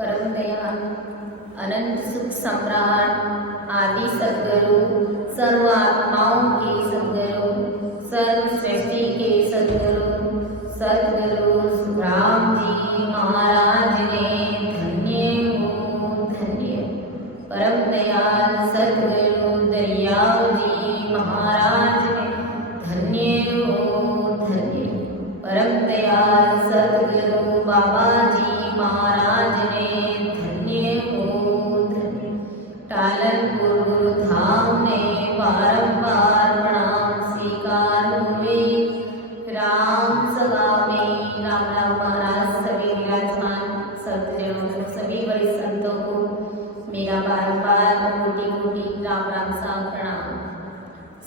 परम दयाल अनंत सुख सम्राट आदि सद्गुरु सर्व आत्माओं के सद्गुरु सर्व सृष्टि के सद्गुरु सुखराम जी महाराज ने धन्य हो धन्य। परम दयाल सद्गुरु दयाल जी महाराज ने धन्य हो धन्य। परम दयाल सद्गुरु बाबा जी महाराज ने धन्य हो धन्य। टालनपुर गुरुधाम ने बारंबार प्रणाम स्वीकार हुए। राम सभा में राम राम महाराज सभी विराजमान सत्संग सभी बड़े संतों को मेरा बारंबार कोटि कोटि राम राम सा प्रणाम।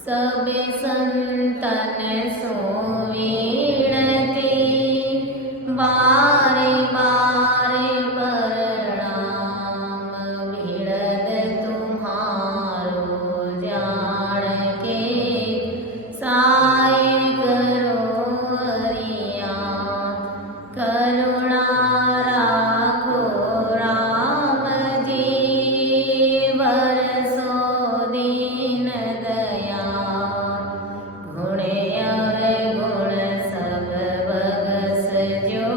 सब संतन सोवीणते बारे बारे प्रणाम। भिड़त तुम्हारो जान के साय करो हरिया। करुणा राखो राम जी बरसो दीन दया। गुण और गुण सब बगस जो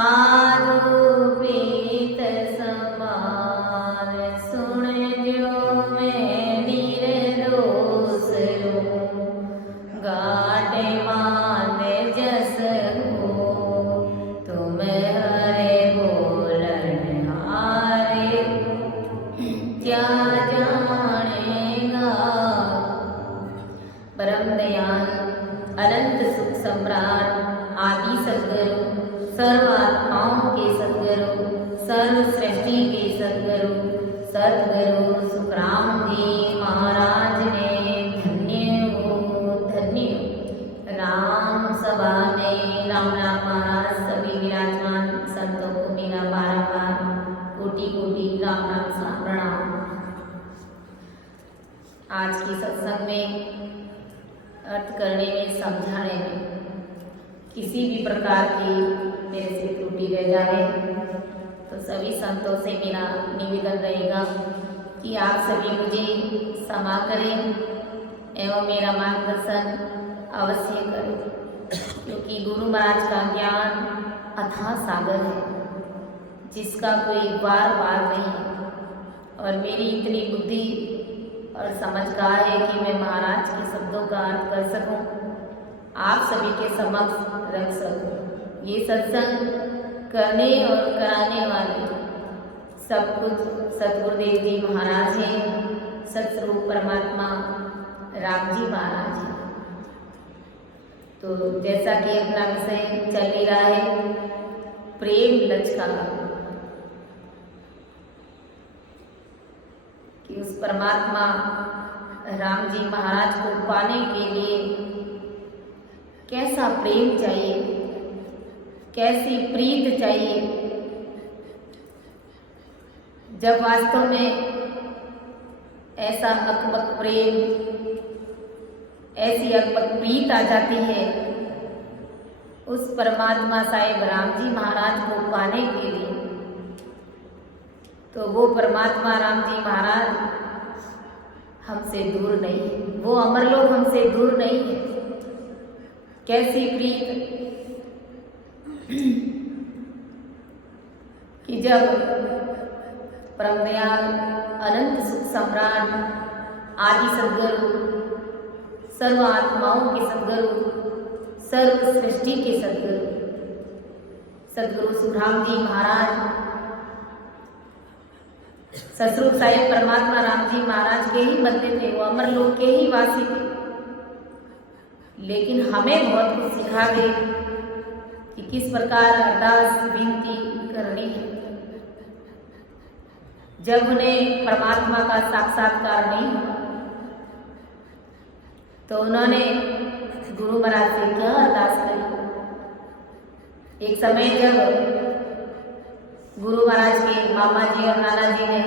आरोपित समान। सुन जो मैं निर्दोष हूँ गाट मान जस हो। तुम हरे बोलन हारे क्या जानेगा। परम दयाल अनंत सुख सम्राट आदि सद्गुरु सर्व आत्माओं के सद्गुरु सर्व सृष्टि के सद्गुरु सुखराम जी महाराज ने धन्य हो धन्य। राम सभा में राम राम महाराज सभी विराजमान संतों को मेरा बारंबार कोटि कोटि राम राम सा प्रणाम। आज के सत्संग में अर्थ करने में समझाने में किसी भी प्रकार की मेरे से त्रुटि रह जाए तो सभी संतों से मेरा निवेदन रहेगा कि आप सभी मुझे क्षमा करें एवं मेरा मार्गदर्शन अवश्य करें, क्योंकि गुरु महाराज का ज्ञान अथाह सागर है जिसका कोई बार बार नहीं है। और मेरी इतनी बुद्धि और समझ कहाँ है कि मैं महाराज के शब्दों का अर्थ कर सकूं, आप सभी के समक्ष रख सकूं। ये सत्संग करने और कराने वाले सब कुछ सतगुरुदेव जी महाराज हैं, सतस्वरूप परमात्मा राम जी महाराज हैं। तो जैसा कि अपना विषय चल ही रहा है प्रेम लचका, कि उस परमात्मा राम जी महाराज को पाने के लिए कैसा प्रेम चाहिए, कैसी प्रीत चाहिए। जब वास्तव में ऐसा अकबक प्रेम ऐसी अकबक प्रीत आ जाती है उस परमात्मा साहिब राम जी महाराज को पाने के लिए, तो वो परमात्मा राम जी महाराज हमसे दूर नहीं है, वो अमरलोक हमसे दूर नहीं है। कैसी प्रीत कि जब परम दयाल अनंत सुख सम्राट आदि सद्गुरु सर्व आत्माओं के सद्गुरु सर्व सृष्टि के सद्गुरु सुखराम जी महाराज सतस्वरूप साहिब परमात्मा राम जी महाराज के ही बंदे थे, वो अमरलोक के ही वासी थे। लेकिन हमें बहुत कुछ सिखा गए कि किस प्रकार अरदास विनती करनी है। जब उन्हें परमात्मा का साक्षात्कार नहीं हुआ तो उन्होंने गुरु महाराज से क्या अरदास करी। एक समय जब गुरु महाराज के मामा जी और नाना जी ने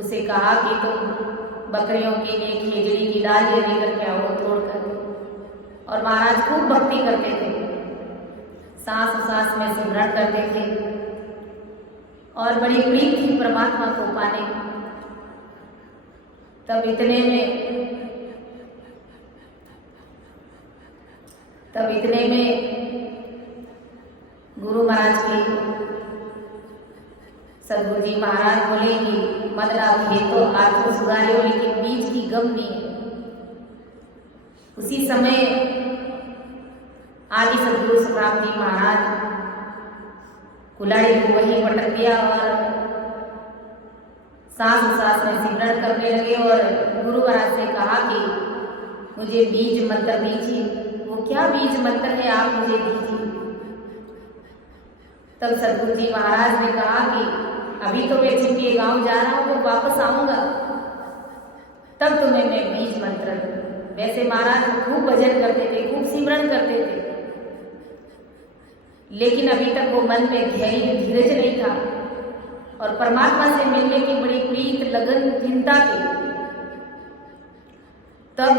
उसे कहा कि तुम बकरियों के लिए खिचड़ी की दाल लेकर के आओ तोड़कर, और महाराज खूब भक्ति करते थे, सांस सांस में सिमरन करते थे। और बड़ी प्रीत थी परमात्मा को पाने की। तब इतने में गुरु महाराज की सदगुरु जी महाराज बोले कि मतलब ये तो आपको सुधारियो लेकिन बीज की गम नहीं है। उसी समय आदि सदगुरु सुखराम जी महाराज कुल्हाड़ी को वहीं पटक दिया और सांस में सिमरन करने लगे और गुरु महाराज से कहा कि मुझे बीज मंत्र दीजिए। वो क्या बीज मंत्र है, आप मुझे दीजिए। तब सदगुरु जी महाराज ने कहा कि अभी तो मैं चिंके गांव जा रहा हूं, तो वापस आऊंगा तब तुम्हें मैं बीज मंत्र दूं। वैसे महाराज खूब भजन करते थे, खूब सिमरन करते थे, लेकिन अभी तक वो मन में धैर्य धीरज नहीं था और परमात्मा से मिलने की बड़ी प्रीत लगन चिंता थी। तब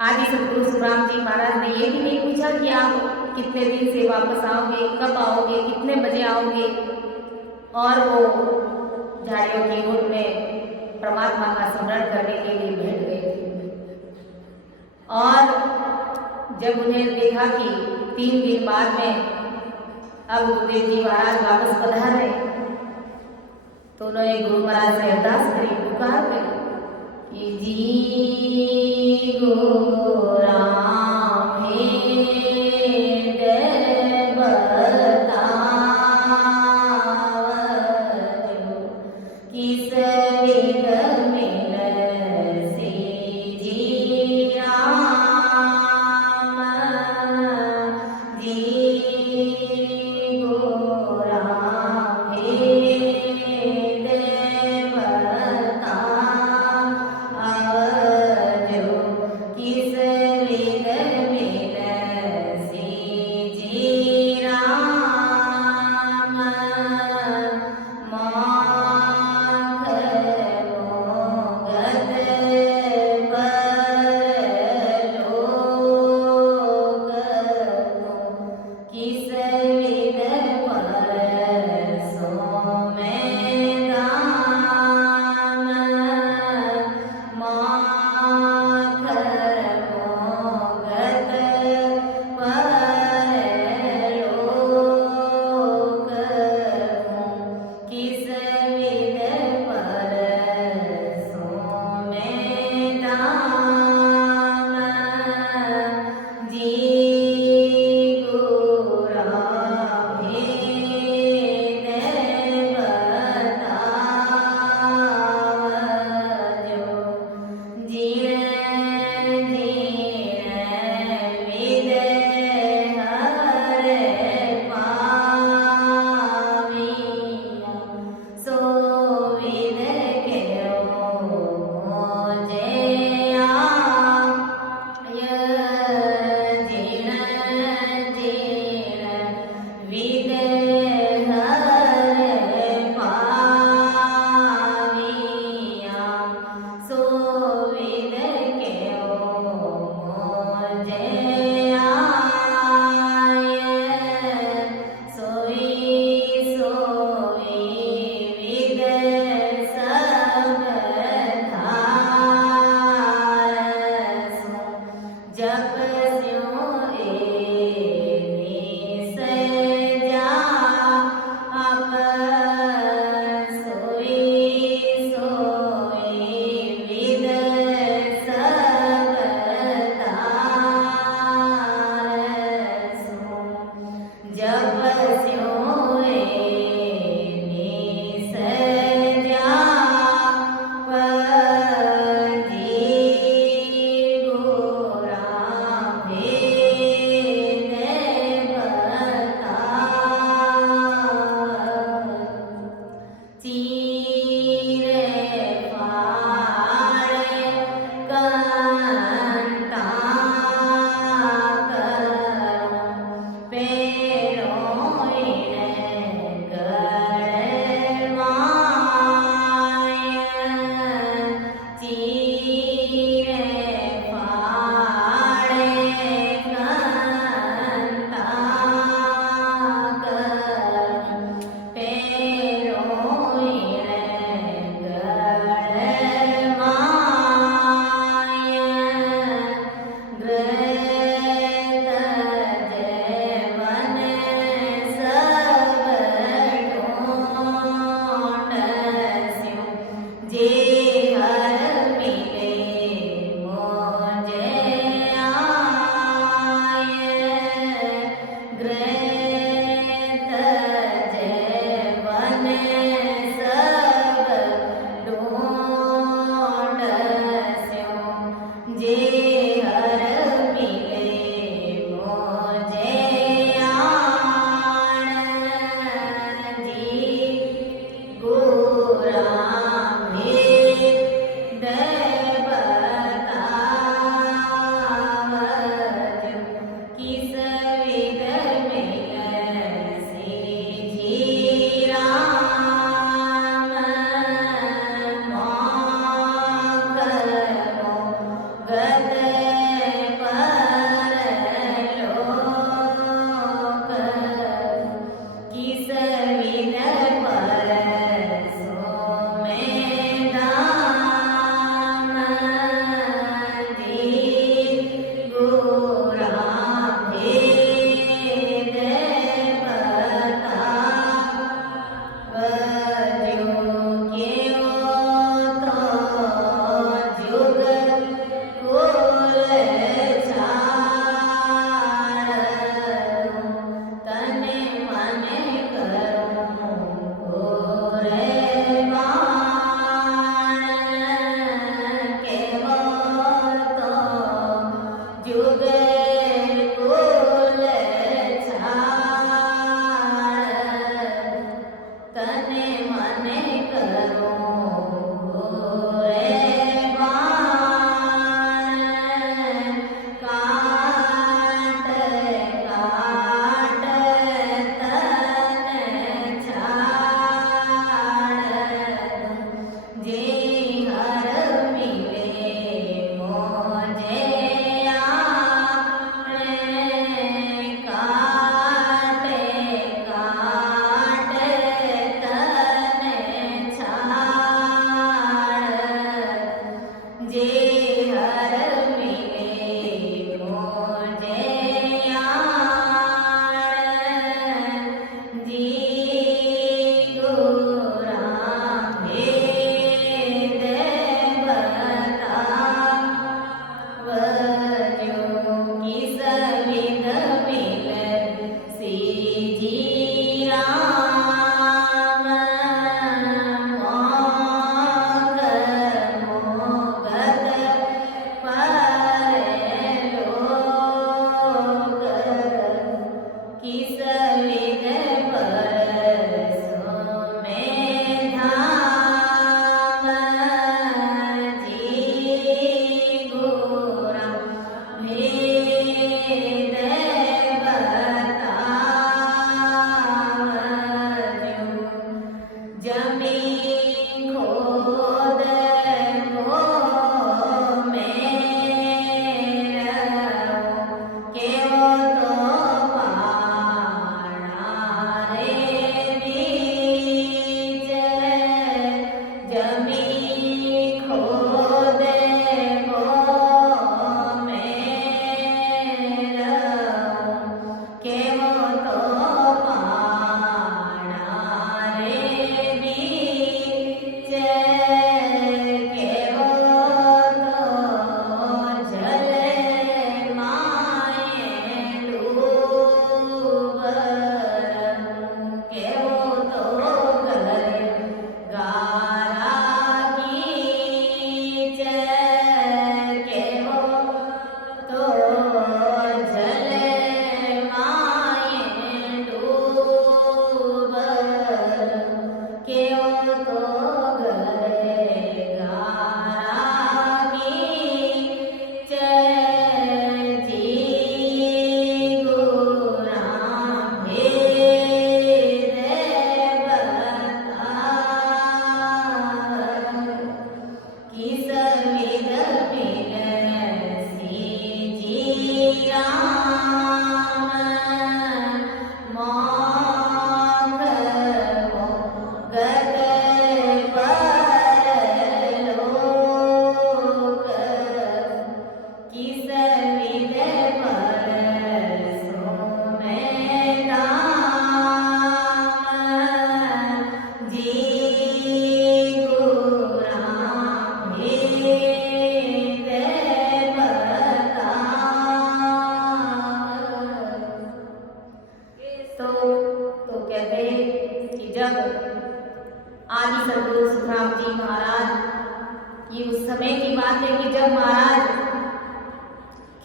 आदि सदगुरु सुखराम जी महाराज ने ये भी नहीं पूछा कि आप कितने दिन से वापस आओगे, कब आओगे, कितने बजे आओगे, और वो झाड़ियों की ओट में परमात्मा का स्मरण करने के लिए बैठ गए थे। और जब उन्हें देखा कि 3 दिन बाद में अब गुरुदेव जी महाराज वापस पधार रहे, तो उन्होंने गुरु महाराज से अरदास करी, पुकार करी कि जी गुरु राम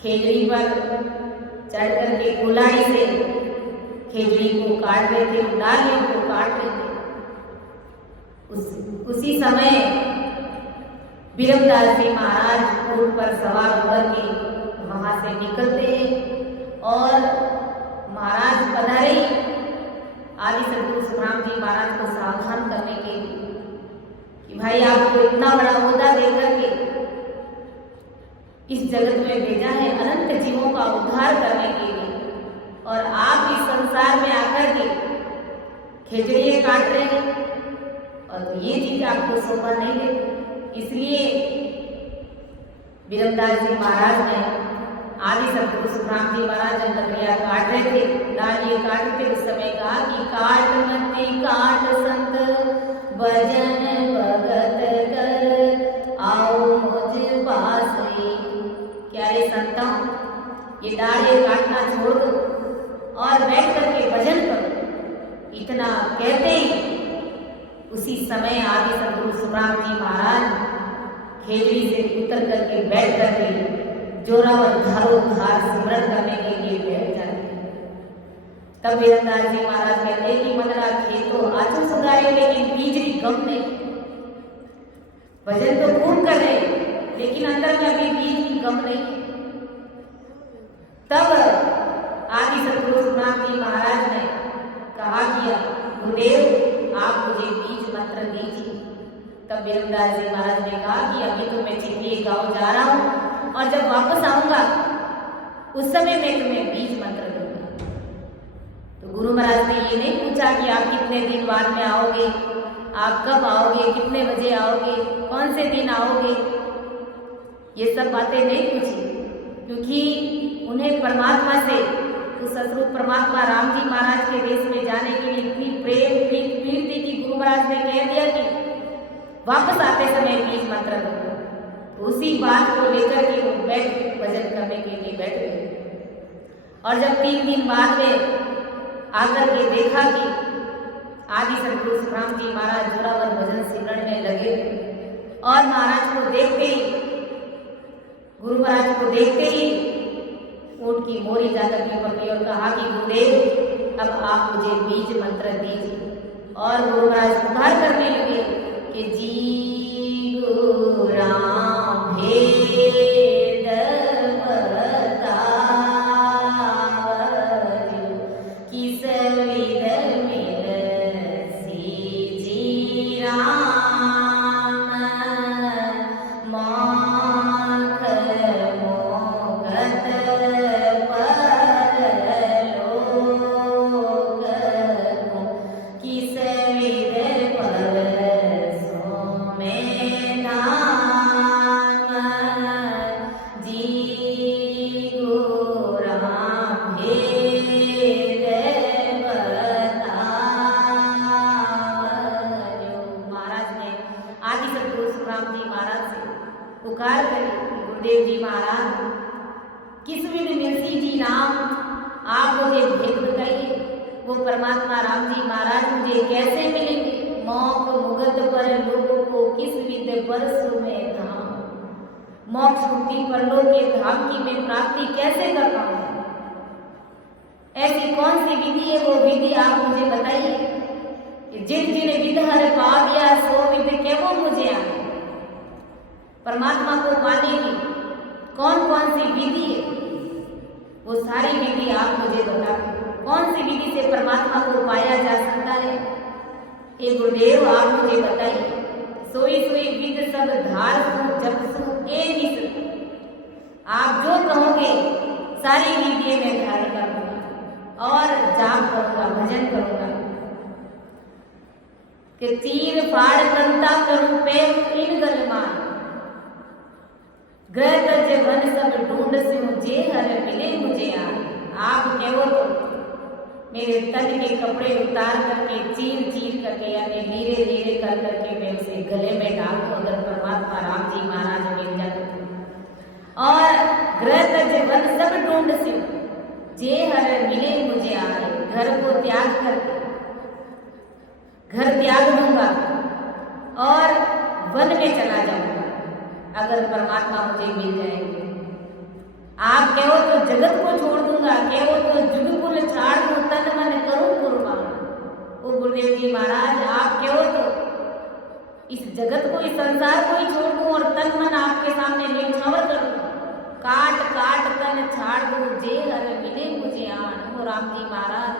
खेजड़ी पर चढ़ करके कुल्हाड़ी से खेजड़ी को काट रहे थे, डालियों को काट रहे थे। उसी समय बिरमदास जी महाराज ऊंट पर सवार होकर के वहां से निकलते हैं और महाराज पधारे आदि सद्गुरु सुखराम जी महाराज को सावधान करने के लिए कि भाई आपको इतना बड़ा ओहदा देकर के इस जगत में भेजा है अनंत जीवों का उद्धार करने के लिए, और आप इस संसार में आकर के खेजड़ियां काट रहे हैं और ये चीज आपको शोभा नहीं देती। इसलिए बिरमदास जी महाराज ने आदि सद्गुरु सुखराम जी महाराज जब लकड़ियां काट रहे थे, डालियां काट रहे थे, उस समय कहा कि काट मति काट संत भजन भगत कर आओ मुझ पास। क्या रे संतों, ये डालियां काटना छोड़ दो और बैठ करके भजन करो। इतना कहते ही उसी समय आदि सद्गुरु सुखराम जी महाराज खेजड़ी से उतर करके बैठ करके जोरावर धारोधार सिमरन करने के लिए बैठ जाते हैं। तब बिरमदास जी महाराज कहते हैं कि मदरा खेतो आचू सुधारे लेकिन बीजरी गम नहीं। भजन तो खूब कर रहे लेकिन अंदर में अभी बीज की गम नहीं। तब आदि सद्गुरु सुखराम जी महाराज ने कहा किया, गुरुदेव आप मुझे बीज मंत्र दीजिए। तब बिरमदास जी महाराज ने कहा कि अभी तो मैं चित्ती गांव जा रहा हूं और जब वापस आऊंगा उस समय मैं तुम्हें बीज मंत्र दूंगा। तो गुरु महाराज ने ये नहीं पूछा कि आप कितने दिन बाद में आओगे, आप कब आओगे, कितने बजे आओगे, कौन से दिन आओगे, ये सब बातें नहीं पूछी, क्योंकि उन्हें परमात्मा से उस सतरूप परमात्मा राम जी महाराज के देश में जाने के लिए इतनी प्रेम पीर थी कि गुरु महाराज ने कह दिया कि वापस आते समय बीज मंत्र दो। तो उसी बात को लेकर के वो बैठ भजन करने के लिए बैठ गए। और जब 3 दिन बाद में आकर के देखा कि आदि सद्गुरु सुखराम जी महाराज जोरावर भजन सिमरन में लगे और महाराज को देखते ही, गुरु महाराज को देखते ही ऊंट की मोरी जाकर के पकड़ी और कहा कि गुरुदेव अब आप मुझे बीज मंत्र दीजिए। और गुरु महाराज पुकार करने लगे कि जी गुरु राम भेद बतावो किस विध मिलसी जी राम माख मोगत पुकार करी, गुरुदेव जी महाराज किस विध मिलसी जी राम, आप मुझे भेद बताइए, वो परमात्मा राम जी महाराज मुझे कैसे मिलेंगे। मोक्ष मुगत पर लोगों को किस विध परसु में धाम, मोक्ष मुक्ति पर लोग के धाम की मैं प्राप्ति कैसे कर पाऊंगा। ऐसी कौन सी विधि है, वो विधि आप मुझे बताइए। जिन जिन विध हर पा गया सो विध के वो मुझे आए। परमात्मा को पाने की कौन कौन सी विधि है, वो सारी विधि आप मुझे बता। कौन सी विधि से परमात्मा को पाया जा सकता है, हे गुरुदेव आप मुझे बताइए। सोई सोई विध सब धार सु जप सु ए निस, आप जो कहोगे सारी विधियां मैं धारण करूंगा और जाप करूंगा, भजन करूंगा। कि तीर फाड़ कंता करूं पे इन गलमान, ग्रह तज वन सब ढूंढ से मुझे हर मिले मुझे आप कहो तो मेरे तन के कपड़े उतार करके चीर चीर करके यानी धीरे धीरे कर करके मैं उसे गले में डाल दूं, अगर परमात्मा राम जी महाराज मिल जाते। और ग्रह तज वन सब ढूंढ से जे हर मिले मुझे आए, घर को त्याग करके घर त्याग दूंगा और वन में चला जाऊंगा अगर परमात्मा मुझे मिल जाएंगे। आप जगत को छोड़ दूंगा, केवो तो जुग कुल छाड़ दूं, तन मन करूं कुर्बान। ओ गुरुदेव जी महाराज, आप केवो तो इस जगत को, इस संसार को ही छोड़ दूं और तन मन आपके सामने न्यौछावर कर दूं, काट काट तन छाड़ दूं, जे हर मिले मुझे आन। ओ राम जी महाराज,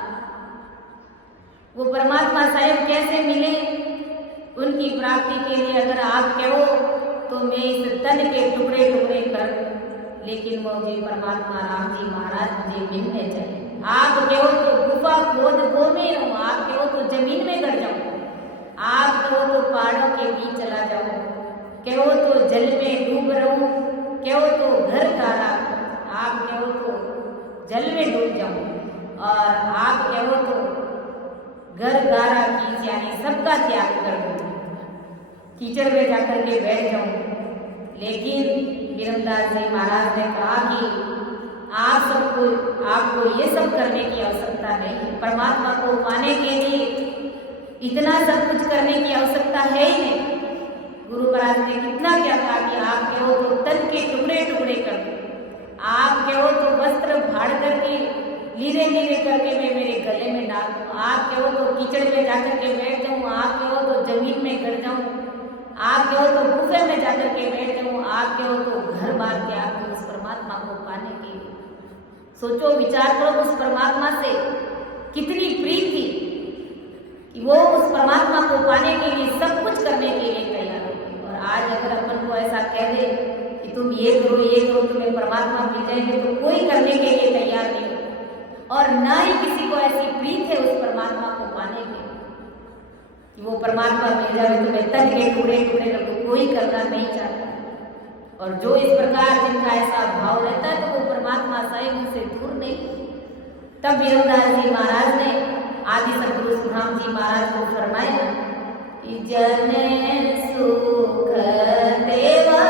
वो परमात्मा साहेब कैसे मिले, उनकी प्राप्ति के लिए अगर आप कहो तो मैं इस तन के टुकड़े टुकड़े कर दूं, लेकिन मुझे परमात्मा राम जी महाराज मुझे मिलने चाहिए। आप कहो तो गुफा खोद गो में रहूं, आप कहो तो जमीन में गड़ जाऊं, आप कहो तो पहाड़ों के बीच चला जाऊं, कहो तो जल में डूब रहूं, कहो तो घर गारा, आप कहो तो जल में डूब जाऊं, और आप कहो तो घर गारा कीच यानी सबका त्याग कर दूं, कीचड़ में जाकर के बैठ जाऊं। लेकिन विरमदास जी महाराज ने कहा कि आपको ये सब करने की आवश्यकता नहीं है, परमात्मा को पाने के लिए इतना सब कुछ करने की आवश्यकता है ही नहीं। गुरु महाराज ने कितना क्या कहा कि आप कहो तो तन के टुकड़े टुकड़े कर दो, आप कहो तो वस्त्र फाड़ करके लीरे लीरे करके मैं मेरे गले में डाल दूं, आप कहो तो कीचड़ में जाकर के बैठ जाऊं, आप कहो तो जमीन में गड़ जाऊं, आप कहो तो गुफे में जाकर के बैठ जाऊं, आप कहो तो घर बार त्याग दूं उस परमात्मा को पाने के लिए। सोचो, विचार करो, उस परमात्मा से कितनी प्रीति थी कि वो उस परमात्मा को पाने के लिए सब कुछ करने के लिए तैयार हो गई। और आज अगर अपन को ऐसा कह दे कि तुम ये करो तुम्हें परमात्मा मिल जाएंगे, तो कोई करने के लिए तैयार नहीं, और ना ही किसी को ऐसी प्रीत है उस परमात्मा को पाने के कि वो परमात्मा मिल जाए तो मैं तन के टुकड़े टुकड़े रखूं, कोई करना नहीं चाहता। और जो इस प्रकार जिनका ऐसा भाव रहता है तो वो परमात्मा साहिब उनसे दूर नहीं। तब विरमदास जी महाराज ने आदि सदगुरु सुखराम जी महाराज को फरमाया कि जन सुख देवा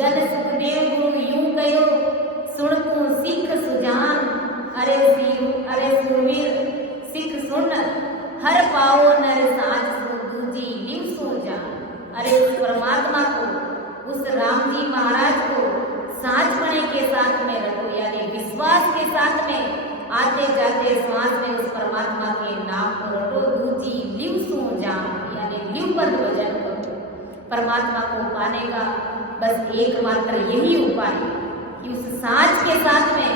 जन सुखदेव गुरु यूं कहो सुनतु सिख सुजान। अरे सुरवीर सिख सुन हर पाओ नर साज सो दूजी लिव सो जान। अरे उस परमात्मा को, उस राम जी महाराज को साझपने के साथ में रखो, यानी विश्वास के साथ में आते जाते श्वास में उस परमात्मा के नाम को रटो। दूजी लिव सो जान, यानी लिवबंद भजन करो। परमात्मा को पाने का बस एकमात्र यही उपाय कि उस साझ के साथ में,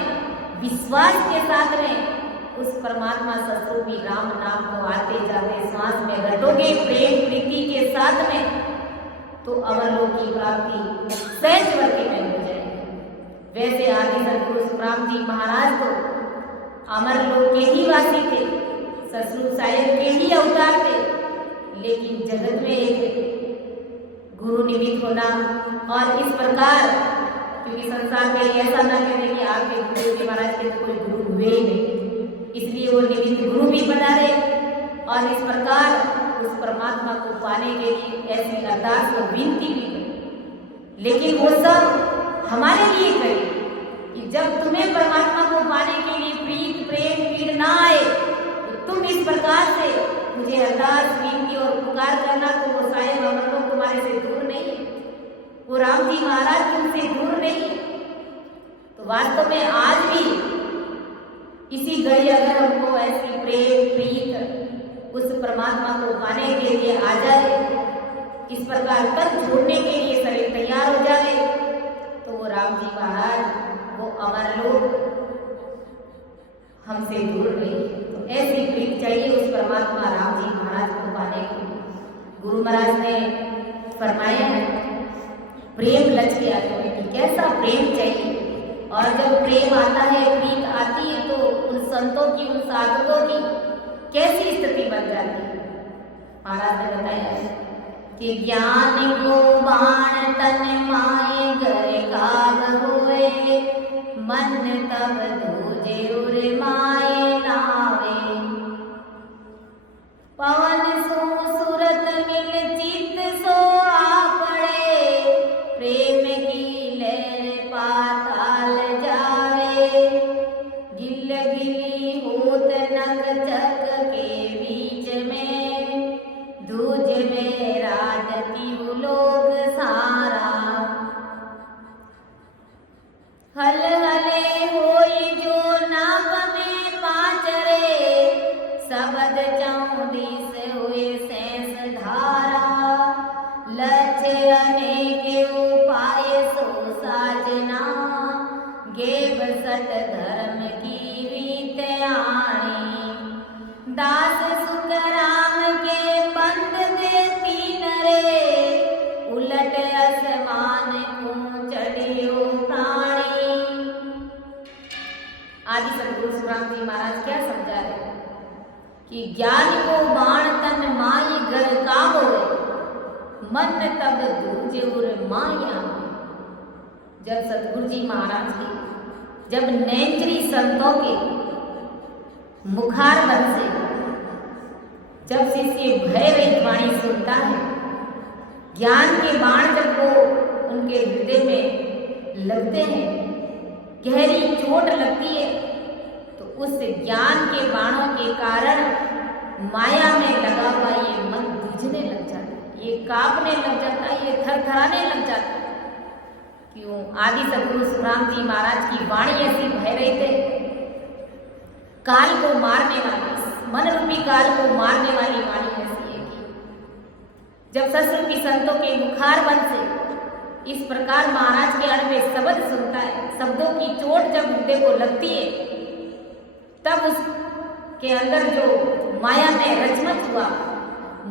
विश्वास के साथ में उस परमात्मा सतरूपी राम नाम को आते जाते श्वास में रटोगे प्रेम प्रीति के साथ में, तो अमरलोक की प्राप्ति सहज वर्ती में हो जाएगी। वैसे आदि सदगुरु सुखराम जी महाराज तो अमरलोक के ही वासी थे, ससुर साहिब के ही अवतार थे, लेकिन जगत में एक गुरु निमित्त होना। और इस प्रकार, क्योंकि संसार में ऐसा न कहते कि आपके गुरु जी महाराज के तो कोई गुरु हुए ही नहीं, इसलिए वो निमित्त गुरु भी बना रहे। और इस प्रकार उस परमात्मा को पाने के लिए ऐसी अरदास और विनती भी करें, लेकिन वो सब हमारे लिए करें कि जब तुम्हें परमात्मा को पाने के लिए प्रीत प्रेम पीड़ ना आए तो तुम इस प्रकार से मुझे अरदास विनती और पुकार करना, तो वो साहेब अमर तुम्हारे से दूर नहीं है, वो राम जी महाराज तुमसे दूर नहीं है। तो वास्तव में आज भी इसी घड़ी अगर हमको ऐसी प्रेम प्रीत उस परमात्मा को पाने के लिए आ जाए, इस प्रकार तक छोड़ने के लिए शरीर तैयार हो जाए, तो वो राम जी महाराज, वो अमर लोग हमसे दूर नहीं है। तो ऐसी प्रीत चाहिए उस परमात्मा राम जी महाराज को पाने के लिए। गुरु महाराज ने फरमाया है, प्रेम लच के आते हैं कि कैसा प्रेम चाहिए। और जब प्रेम आता है, प्रीत आती है, तो उन संतों की, उन साधकों की कैसी स्थिति बन जाती है। महाराज ने बताया कि ज्ञान को बाण तन माए घर काग होए, मन तब दूजे उर माए नावे, पवन सो सुरत मिल चित सो आपड़े, प्रेम की लहर पाताल जावे, गिल गिली होत नक चक के बीच में, दूज में राजती लोग सारा, हल हले होई जो नाग में पाचरे, सबद चौदीस हुए शेष धारा, लक्ष्य अनेक उपाय सो साजना, गेब सट धर्म की रीत आणी, दास सुख राम के बंद दे तीन रे, उलट असमान को चढ़ियो प्राणी। आदि सतगुरु सुखराम जी महाराज क्या समझा रहे कि ज्ञान को बाण तन माई घर काम होए, मन तब दूजे उर माया। जब सतगुरु जी महाराज की, जब नैंचरी संतों के मुखार बन से जब शिष्य भय रहित वाणी सुनता है, ज्ञान के बाण जब वो उनके हृदय में लगते हैं, गहरी चोट लगती है, तो उस ज्ञान के बाणों के कारण माया में लगा हुआ ये मन बुझने लग जाता है, ये कांपने लग जाता है, ये थरथराने लग जाता है। क्यों? आदि सतगुरु सुखराम जी महाराज की वाणी ऐसी भय रही थे, काल को मारने वाली, मन रूपी काल को मारने वाली वाणी ऐसी है कि जब ससरूपी संतों के मुखार बन से इस प्रकार महाराज के अण में शब्द सुनता है, शब्दों की चोट जब हृदय को लगती है, तब उसके अंदर जो माया में रचमच हुआ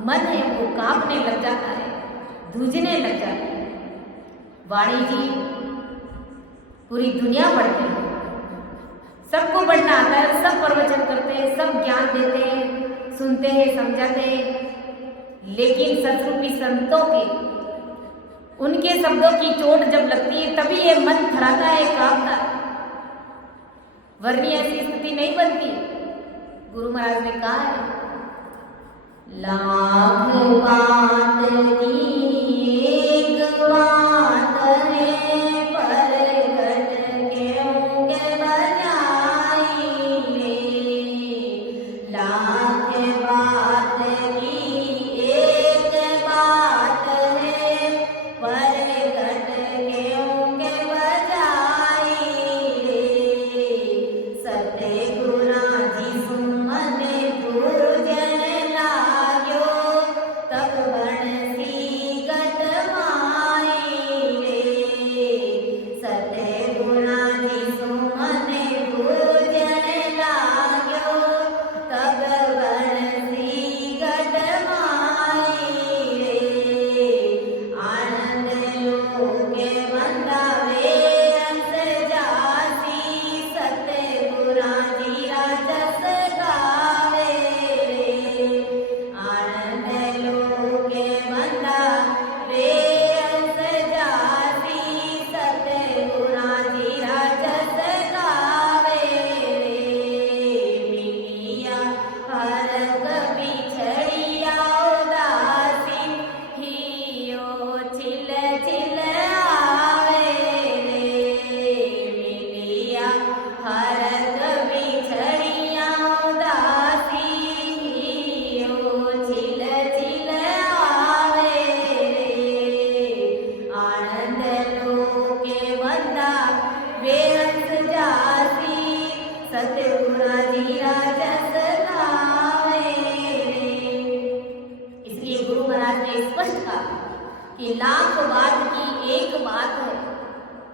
मन है वो कांपने लग जाता है, दूझने लग जाता है। वाणी जी पूरी दुनिया पढ़ते हैं, सबको पढ़ना आता है, सब प्रवचन करते हैं, सब ज्ञान देते हैं, सुनते हैं, समझाते हैं, लेकिन सतरूपी संतों के उनके शब्दों की चोट जब लगती है तभी ये मन थराता है, कांपता है, वरनी ऐसी स्थिति नहीं बनती। गुरु महाराज ने कहा है, लाख बात की एक बात है, परगट क्यों के बजाई ले, लाख बात की एक बात है, परगट क्यों के बजाई ले, सत्य गुना जी सुमन गुरु जन लाग्यो, तब बणसी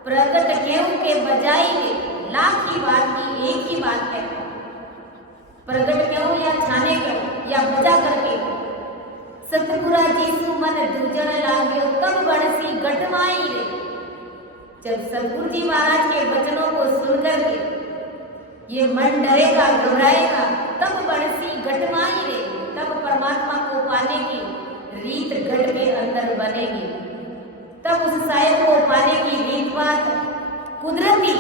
प्रकट क्यों के बजाई लाख की बात की एक ही बात है, प्रकट क्यों या छाने क्यों या बजा करके। सतपुरा जीसु मन दूजन लाग्यो तब बड़सी गटवाई रे। जब सतगुरु जी महाराज के वचनों को सुन करके ये मन डरेगा घबराएगा, तब बड़सी गटवाई रे, तब परमात्मा को पाने की रीत गढ़ के अंदर बनेगी, तब उस साहिब को पाने की रीत बात कुदरती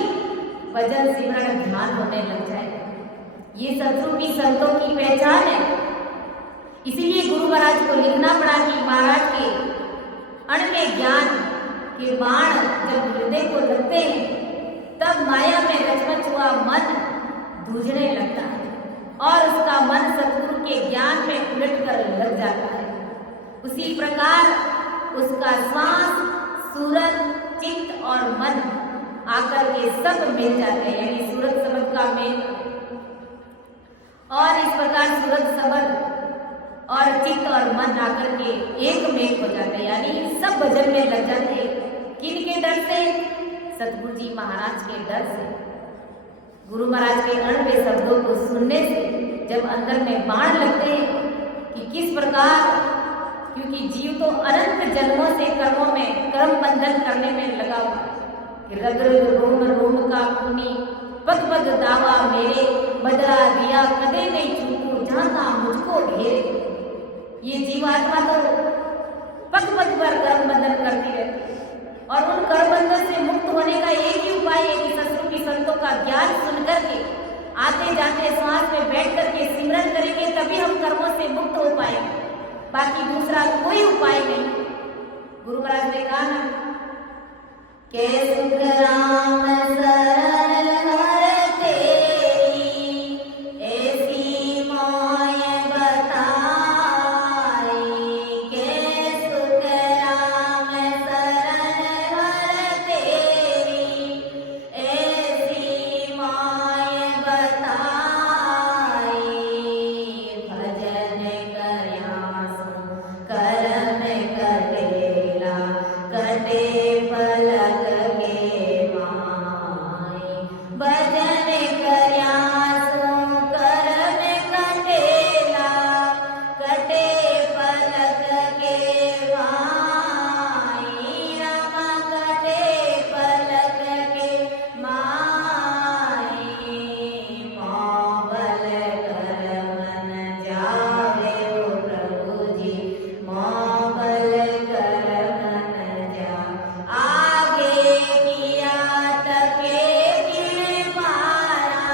भजन सिमरन ध्यान होने लग जाएगा। ये सतरूपी संतों की पहचान है। इसीलिए गुरु महाराज को लिखना पड़ा कि महाराज के अणमे ज्ञान के बाण जब हृदय को लगते हैं तब माया में रचमच हुआ मन दूझने लगता है और उसका मन सतगुरु के ज्ञान में उलट कर लग जाता है। उसी प्रकार उसका श्वास, सूरत, चित्त और मन आकर के सब मिल जाते हैं, यानी सूरत शब्द का मेल। और इस प्रकार सूरत शब्द और चित्त और मन आकर के एक मेल हो जाते हैं, यानी सब भजन में लग जाते हैं। किन के डर से? सतगुरु जी महाराज के डर से। गुरु महाराज के अणवे शब्दों को सुनने से जब अंदर में बाण लगते हैं कि किस प्रकार, क्योंकि जीव तो अनंत जन्मों से कर्मों में कर्म बंधन करने में लगा हुआ कि रग रग रोम रोम का खूनी पग पग दावा मेरे, बदला दिया कदे नहीं चूकू जहां मुझको घेरे। ये जीवात्मा तो पग पग पर कर्म बंधन करती रहती है और उन कर्म बंधन से मुक्त होने का एक ही उपाय है कि सतगुरु की संतों का ज्ञान सुन करके आते जाते सांस में बैठ करके सिमरन करेंगे, तभी हम कर्मों से मुक्त हो पाएंगे। बाकी दूसरा कोई उपाय नहीं। गुरु महाराज ने कहा ना, के सुख राम शरण हर तेरी, ऐसी मोय बताई। के सुख राम शरण हर तेरी, ऐसी मोय बताई। भजन करयास करम कटेला, कटे पलक के माय। भजन करयासु करम कटेला, कटे पलक के माय। रमा कटे पलक के माय। मोबल कर मन जावे ओ प्रभु जी, मोबल कर मन जा। आगे किया तके गिर पारा,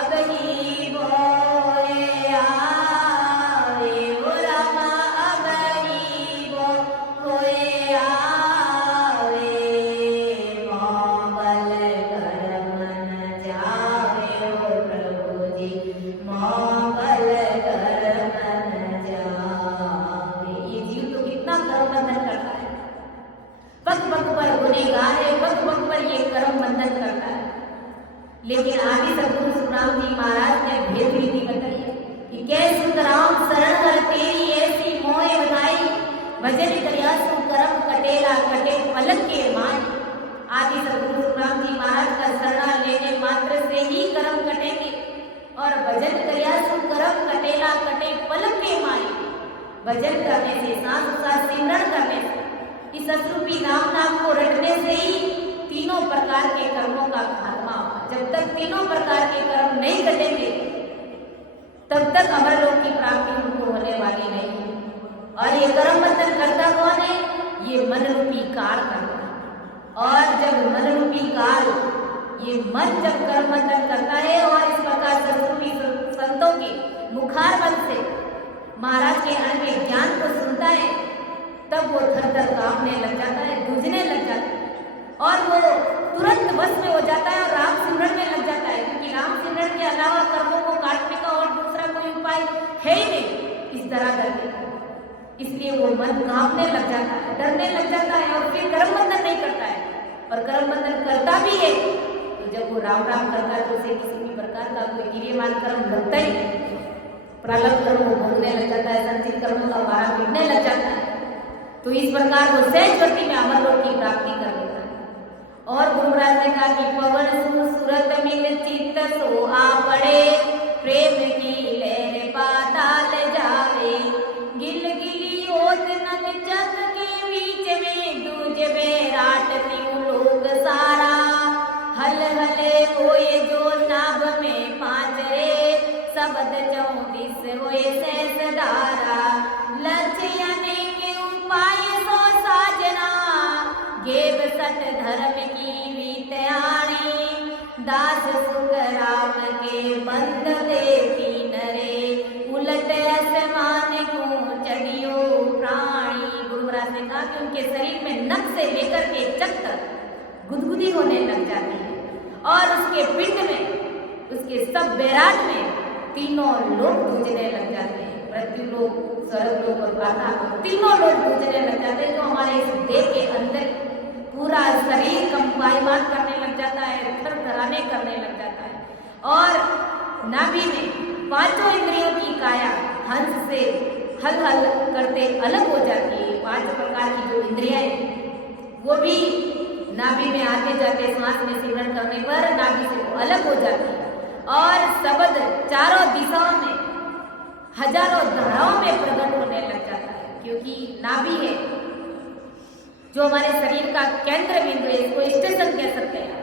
अगही बोए आवे। ओ रामा अगही बोए आवे। मोबल कर मन जावे ओ प्रभु जी, मोबल कर मन जावे। ये जीव तो कितना कर्म बंधन करता है, पग पग पर गुनेगार है, पग पग पर ये कर्म बंधन करता है। लेकिन आदि सतगुरु सुखराम जी महाराज ने भेद रीति बताई है कि कैसे सुखराम शरण हर तेरी, ऐसी मोय बताई। भजन करयासु करम कटेला, कटे पलक के माय। आदि सतगुरु सुखराम जी महाराज का शरण लेने मात्र से ही कर्म कटेंगे और भजन करयासु करम कटेला, कटे पलक के माय। भजन करने से, सांस का सिमरन करने से, इस सतरूपी नाम को रटने से ही तीनों प्रकार के कर्मों का खात्मा होगा। जब तक तीनों प्रकार के कर्म नहीं कटेंगे तब तक अमरलोक की प्राप्ति उनको होने वाली नहीं है। और ये कर्म बंधन करता कौन है? ये मन रूपी काल करता है। और जब मन रूपी काल, ये मन जब कर्म बंधन करता है और इस प्रकार सतरूपी संतों के मुखार बल से महाराज के अणके ज्ञान को सुनता है, तब वो थर थर कांपने लग जाता है, गूंजने लग जाता है और वो तुरंत वश में हो जाता है और राम सिमरन में लग जाता है। क्योंकि राम सिमरन के अलावा कर्मों को काटने का और दूसरा कोई उपाय है ही नहीं इस तरह करके। इसलिए वो मन कांपने लग जाता है, डरने लग जाता है और फिर कर्म बंधन नहीं करता है। और कर्म बंधन करता भी है तो जब वो राम राम करता है तो उसे किसी भी प्रकार का कोई क्रियमान कर्म लगता ही नहीं। प्रारब्ध कर्म वो भोगने लग जाता है, संचित कर्मों का भारा मिटने लग जाता है। तो इस प्रकार वो सहज गति में अमरलोक की प्राप्ति कर लेता है। और लागी पवन सु सूरत मिल चित्त सो आ पड़े, प्रेम की लहर पाताल जावे, गिल गिली ओत नद जग के बीच में, दूज में राटती लोग सारा, हल हले होए जो नाभ में पांच रे, शब्द 34 होए सहस धारा, लक्ष्य अनेक उपाय सो साजना, गेव सत धर्म की रीत आणी, दास सुख राम के बंद देती नरे, उलट आसमान को चढ़ियो प्राणी। गुरु महाराज ने कहा कि उनके शरीर में नख से लेकर के चक तक गुदगुदी होने लग जाती है, और उसके पिंड में, उसके सब बैराट में तीनों लोग गूंजने लग जाते हैं, पृथ्वी लोक, स्वर्ग लोक और पाताल, तीनों लोग गूंजने लग जाते हैं। तो हमारे इस देह के अंदर पूरा शरीर कंपायमान करने लग जाता है, थरथराने करने लग जाता है, और नाभि में पांचों इंद्रियों की काया हंस से हल हल करते अलग हो जाती है। 5 प्रकार की जो इंद्रियां हैं वो भी नाभि में आते जाते श्वास में सिमरण करने पर नाभि से वो अलग हो जाती है, और शब्द चारों दिशाओं में हजारों धाराओं में प्रकट होने लग जाता है, क्योंकि नाभि है जो हमारे शरीर का केंद्र बिंदु है, इसको स्टेशन कह सकते हैं।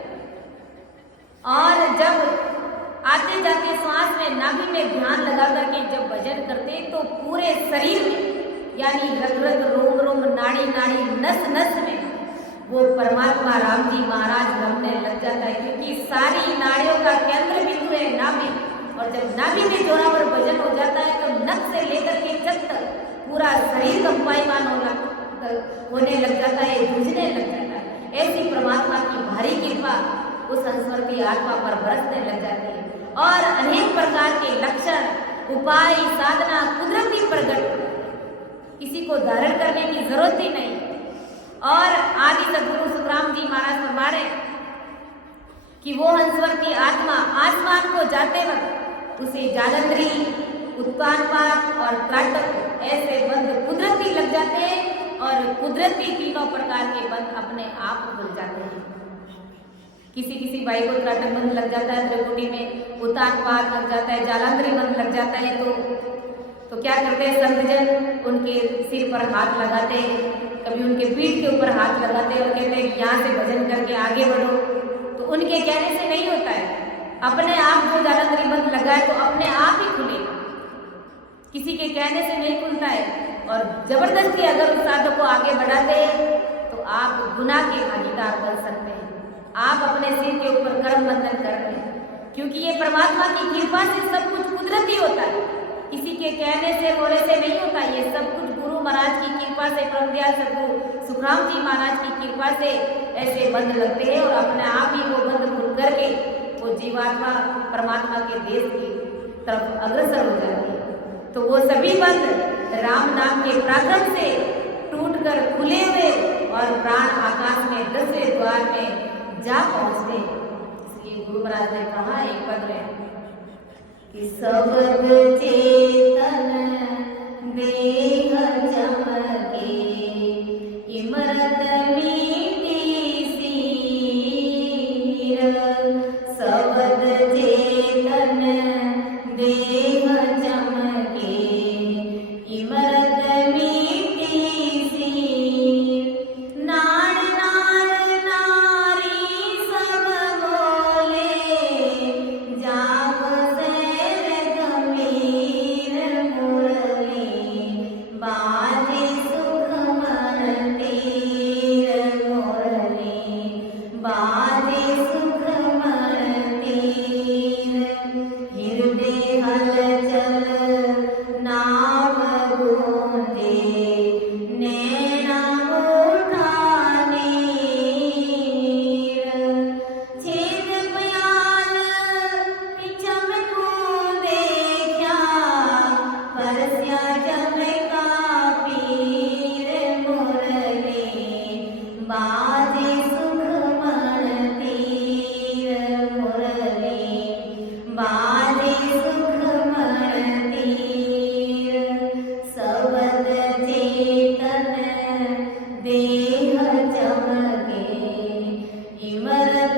और जब आते जाते श्वास में नाभि में ध्यान लगा करके जब भजन करते तो पूरे शरीर में, यानी रग रग रोम रोम नाड़ी नाड़ी नस नस में वो परमात्मा राम जी महाराज रमने लग जाता है, क्योंकि सारी नाड़ियों का केंद्र बिंदु है नाभि। और जब नाभि में जोरावर भजन हो जाता है तो नख से लेकर के जब तक पूरा शरीर कंपायमान होने लग जाता है, गूंजने लग जाता है। ऐसी परमात्मा की भारी कृपा उस हंसवर्ती आत्मा पर बरसने लग जाती है, और अनेक प्रकार के लक्षण, उपाय, साधना कुदरती प्रकट, किसी को धारण करने की जरूरत ही नहीं। और आदि सद्गुरु सुखराम जी महाराज फरमा रहे कि वो हंसवर्ती आत्मा आसमान को जाते वक्त उसे जालंधरी, उत्तानपाद और त्राटक ऐसे बंद कुदरती लग जाते हैं, और कुदरती तीनों प्रकार के बंद अपने आप खुल जाते हैं। किसी किसी भाई को त्राटक बंद लग जाता है, त्रिपुटी में उत्तानपाद लग जाता है, जालंधरी बंद लग जाता है, तो क्या करते हैं संतजन, उनके सिर पर हाथ लगाते हैं, कभी उनके पीठ के ऊपर हाथ लगाते हैं और कहते हैं यहाँ से भजन करके आगे बढ़ो। तो उनके कहने से नहीं होता है, अपने आप जो जालंधरी बंद लगा है तो अपने आप ही खुलेगा, किसी के कहने से नहीं खुलता है। और जबरदस्ती अगर उस साधक को आगे बढ़ाते हैं तो आप गुनाह के भागीदार बन सकते हैं, आप अपने सिर के ऊपर कर्म बंधन कर रहे हैं, क्योंकि ये परमात्मा की कृपा से सब कुछ कुदरती होता है, किसी के कहने से बोले से नहीं होता। ये सब कुछ गुरु महाराज की कृपा से, परमदयाल सद्गुरु सुखराम जी महाराज की कृपा से ऐसे बंद लगते हैं, और अपने आप ही वो बंद खुल करके वो जीवात्मा परमात्मा के देश की तरफ अग्रसर हो जाती है। तो वो सभी बंद राम नाम के पराक्रम से टूटकर खुले हुए और प्राण आकाश में 10वें द्वार में जा पहुंचते। इसलिए गुरु महाराज ने कहा एक पद में कि सबद चेतन देह चमके, इमरत मीठी सीर, सबद चेतन देह चमके, इमरत मीठी सीर, नार नार नारी सब बोले, जाग सैर गंभीर मुरली, बाजे सुख मन तीर मुरली, बाजे सुख मन तीर, हृदय हलचल नाम गूंजे, नैना उठा नीर, छेद प्याल चमकू देखा, परस्या चमका पीर मुरली, बाजे सुख मन तीर मुरली, बाजे सुख मन तीर, सबद चेतन देह चमके, इमरत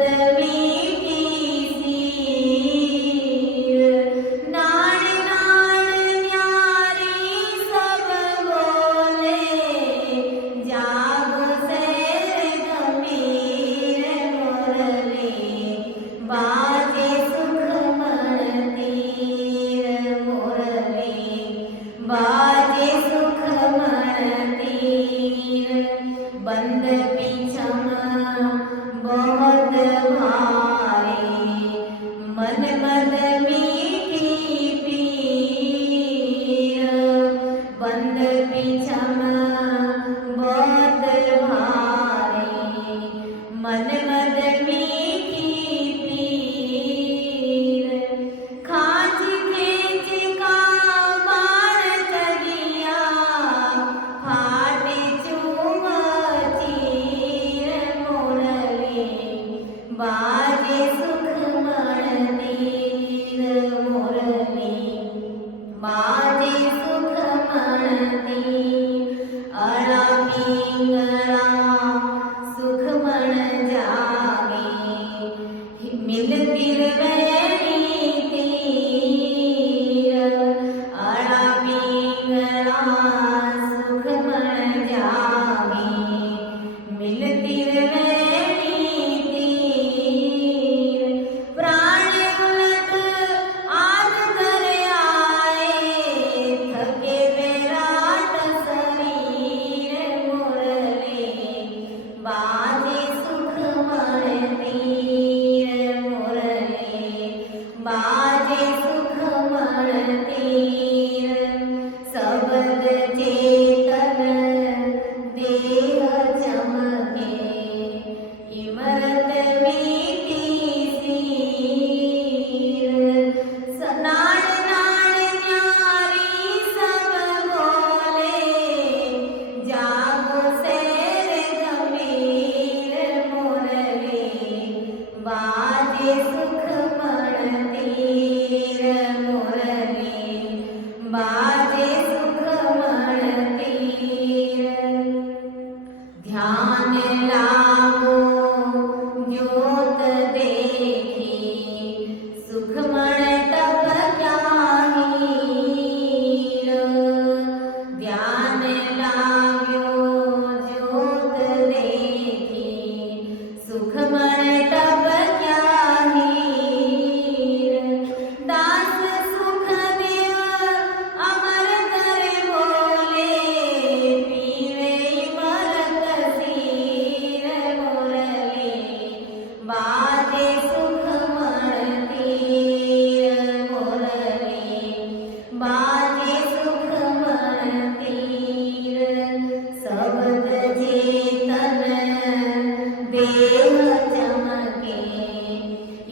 देह चमके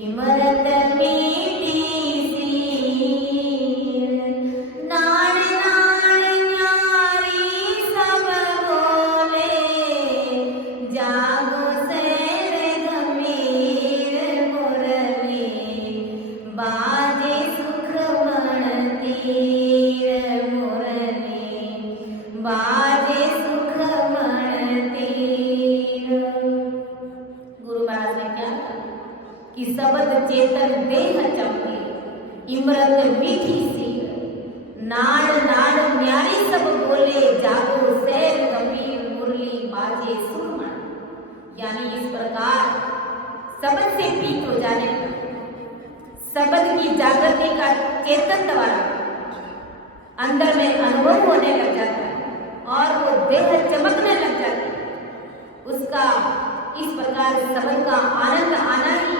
इमरत मीठी सीर नाड़ नाड़ न्यारी सब बोले जागो शेर गंभीर मुरली बाजे सुख मन तीर मुरली बाजे सुख मन तीर। गुरु महाराज ने क्या कि सबद चेतन देह चमके इमरत मीठी सीर नाड़ नाड़ न्यारी सब बोले जागो शेर गंभीर मुरली बाजे सुख मन। यानी इस प्रकार सबद से पीत हो जाने पर सबद की जागृति का चेतन द्वारा अंदर में अनुभव होने लग जाता है और वो देह चमकने लग जाती है। उसका इस प्रकार सबद का आनंद आना ही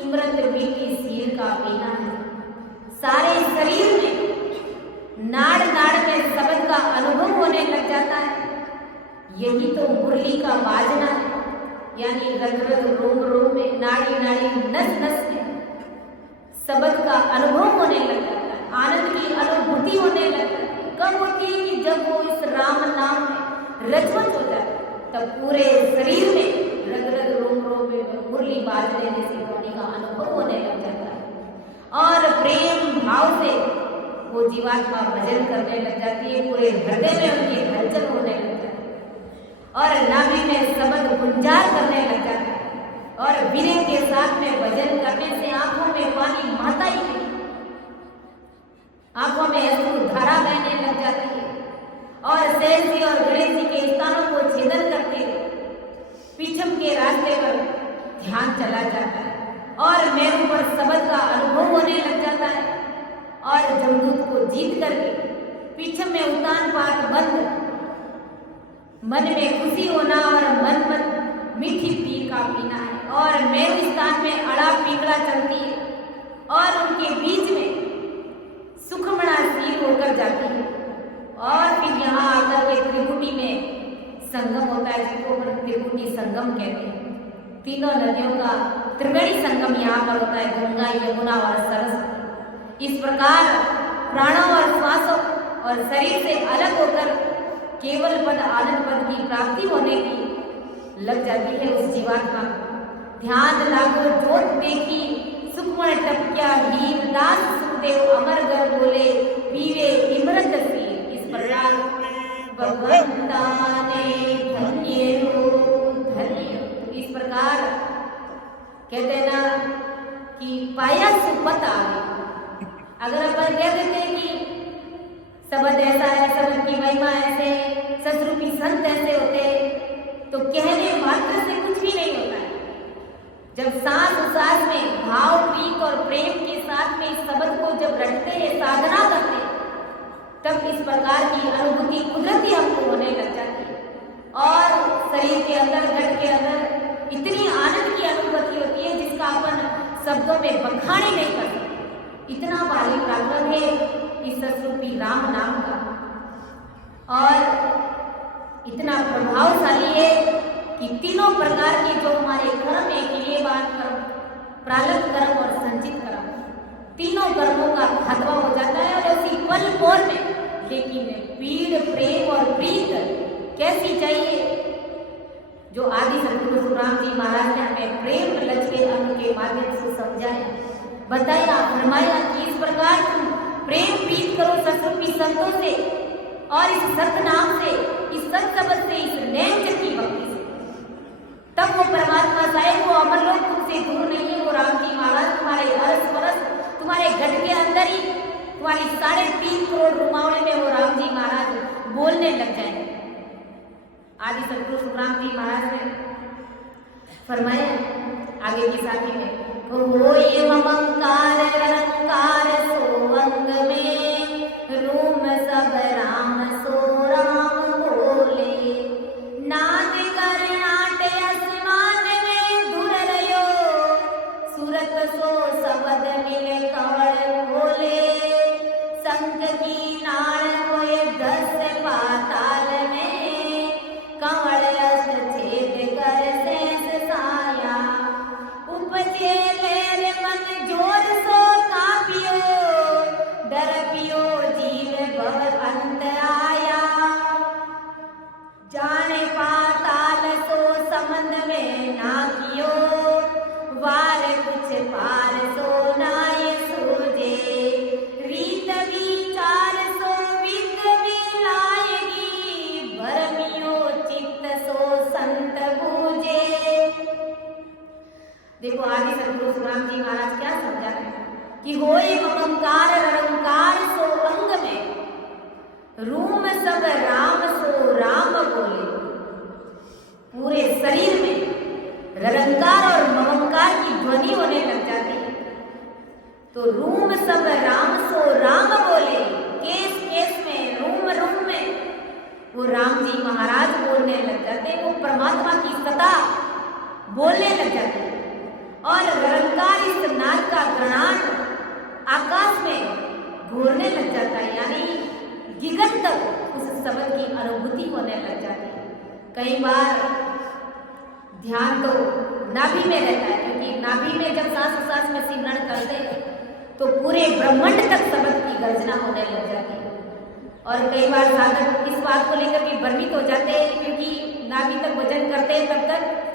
इमरत मीठी सीर का पीना है। सारे शरीर में नाड़ नाड़ में सबद का अनुभव होने लग जाता है। यही तो मुरली का बाजना है। यानी रग रग रोम रोम में नाड़ी नाड़ी नस नस में सबद का अनुभव होने लग जाता है। आनंद की अनुभूति होने लग जाती है। कब होती है कि जब वो इस राम नाम में रचवच हो जाए तब पूरे शरीर में रग रग रोम रोम में मुरली बाजने जैसी ध्वनि का अनुभव होने लग जाता है और प्रेम भाव से वो जीवात्मा भजन करने लग जाती है। पूरे हृदय में उनकी हलचल होने लग जाती है और नाभि में सबद गुंजार करने लग जाता है और विनय के साथ में भजन करने से आंखों में पानी बहता ही नहीं, आंखों में अश्रु धारा बहने लग जाती है और शेष जी और गणेश जी के स्थानों को छेदन करके पीछम के रास्ते पर ध्यान चला जाता है और मेरू पर सबद का अनुभव होने लग जाता है और जमदूत को जीत करके पीछम में उतान पात बंद मन में खुशी होना और मन मन मीठी पीर का पीना है और मेरू स्थान में अड़ा पीकड़ा चलती है और उनके बीच में सुखमणा सीर होकर जाती है और फिर यहाँ आकर के त्रिकुटी में संगम होता है जिसको त्रिकुटी संगम कहते हैं। तीनों नदियों का त्रिवेणी संगम यहाँ पर होता है, गंगा यमुना और सरस्वती। इस प्रकार प्राणों और श्वासों और शरीर से अलग होकर केवल पद आनंद पद की प्राप्ति होने की लग जाती है उस जीवात्मा को। ध्यान लागो जोत देखी सुखमण टपक्या हीर दास सुखदेव अमर घर बोले पीवे इमरत सी। इस प्रकार भगवंता ने धन्य हो धन्य। इस प्रकार कहते हैं ना कि पाया सुपत आवे। अगर अपन कह देते हैं कि सबद ऐसा है, सबद की महिमा ऐसे, सतरूपी संत ऐसे होते, तो कहने मात्र से कुछ भी नहीं होता है। जब सांस उसास में भाव प्रीत और प्रेम के साथ में इस शब्द को जब रटते हैं, साधना करते हैं, तब इस प्रकार की अनुभूति कुदरती हमको होने लग जाती है और शरीर के अंदर घट के अंदर इतनी आनंद की अनुभूति होती है जिसका अपन शब्दों में बखान ही नहीं कर सकते। इतना भारी प्रागवत है इस सतरूपी राम नाम का और इतना प्रभावशाली है कि तीनों प्रकार के जो हमारे कर्म है, क्रियवान कर्म, प्रारब्ध कर्म और संचित कर्म, तीनों कर्मों का खात्मा हो जाता है और उसी पल पल में। लेकिन पीड़ प्रेम और प्रीत कैसी चाहिए, जो आदि सतगुरु सुखराम जी महाराज ने हमें प्रेम लच के अंग के माध्यम से समझाया, बताया, फरमाया कि इस प्रकार तुम प्रेम प्रीत करो सतरूपी संतों से और इस सत नाम से, इस सत शब्द से, इस नैन की भक्ति से, तब वो परमात्मा साहेब वो अमर लोग तुमसे दूर नहीं है। वो राम जी महाराज तुम्हारे अरस परस तुम्हारे घर के अंदर ही तुम्हारी 3.5 करोड़ रुमावड़े में वो राम जी महाराज बोलने लग जाएंगे। आदि सतगुरु सुखराम जी महाराज ने फरमाया आगे की साथी में, हो ये ममकार निरंकार सोवंग में रूम सब राम सो राम बोले नाद कर नाट्य आसमान में दूर रहो सूरत सो सबद मिले कवड़ बोले संग की नाड़ होए 10 पाताल में कवड़ अष्ट छेद कर शेष देखो आदि सदगुरु सुखराम जी महाराज क्या समझा कि होए ममकार रंकार सो अंग में, रूम सब राम सो राम बोले। पूरे शरीर में रंकार और ममकार की ध्वनि होने लग जाती है तो रूम सब राम सो राम बोले। केस केस में, रूम रूम में वो राम जी महाराज बोलने लग जाते हैं, वो परमात्मा की सत्ता बोलने लग जाते हैं। और रंकार इस नाद का गणाट आकाश में घूरने लग जाता है, यानी गिगन तक उस शब्द की अनुभूति होने लग जाती है। कई बार ध्यान तो नाभि में रहता है, क्योंकि नाभि में जब सांस सांस में सिमरण करते हैं तो पूरे ब्रह्मांड तक शब्द की गर्जना होने लग जाती है। और कई बार साधक इस बात को लेकर भी भ्रमित हो जाते हैं, क्योंकि नाभि तक वजन करते हैं तब तक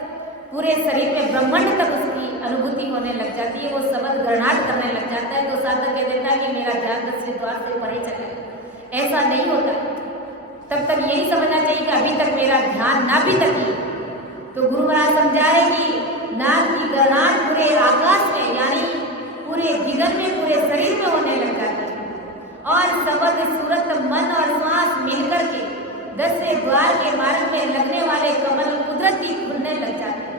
पूरे शरीर में ब्रह्मांड तक उसकी अनुभूति होने लग जाती है, वो शब्द गणनाट करने लग जाता है। तो साधक कह देता है कि मेरा ध्यान 10वें द्वार से परे चले। ऐसा नहीं होता, तब तक यही समझना चाहिए कि अभी तक मेरा ध्यान नाभि तक ही। तो गुरु महाराज समझाए कि नाद की गणनाट पूरे आकाश में, यानी पूरे गिगन में, पूरे शरीर में होने लग जाती है। और शब्द सूरत मन और श्वास मिलकर के 10वें द्वार के मार्ग में लगने वाले कमल कुदरती खुलने लग जाते हैं।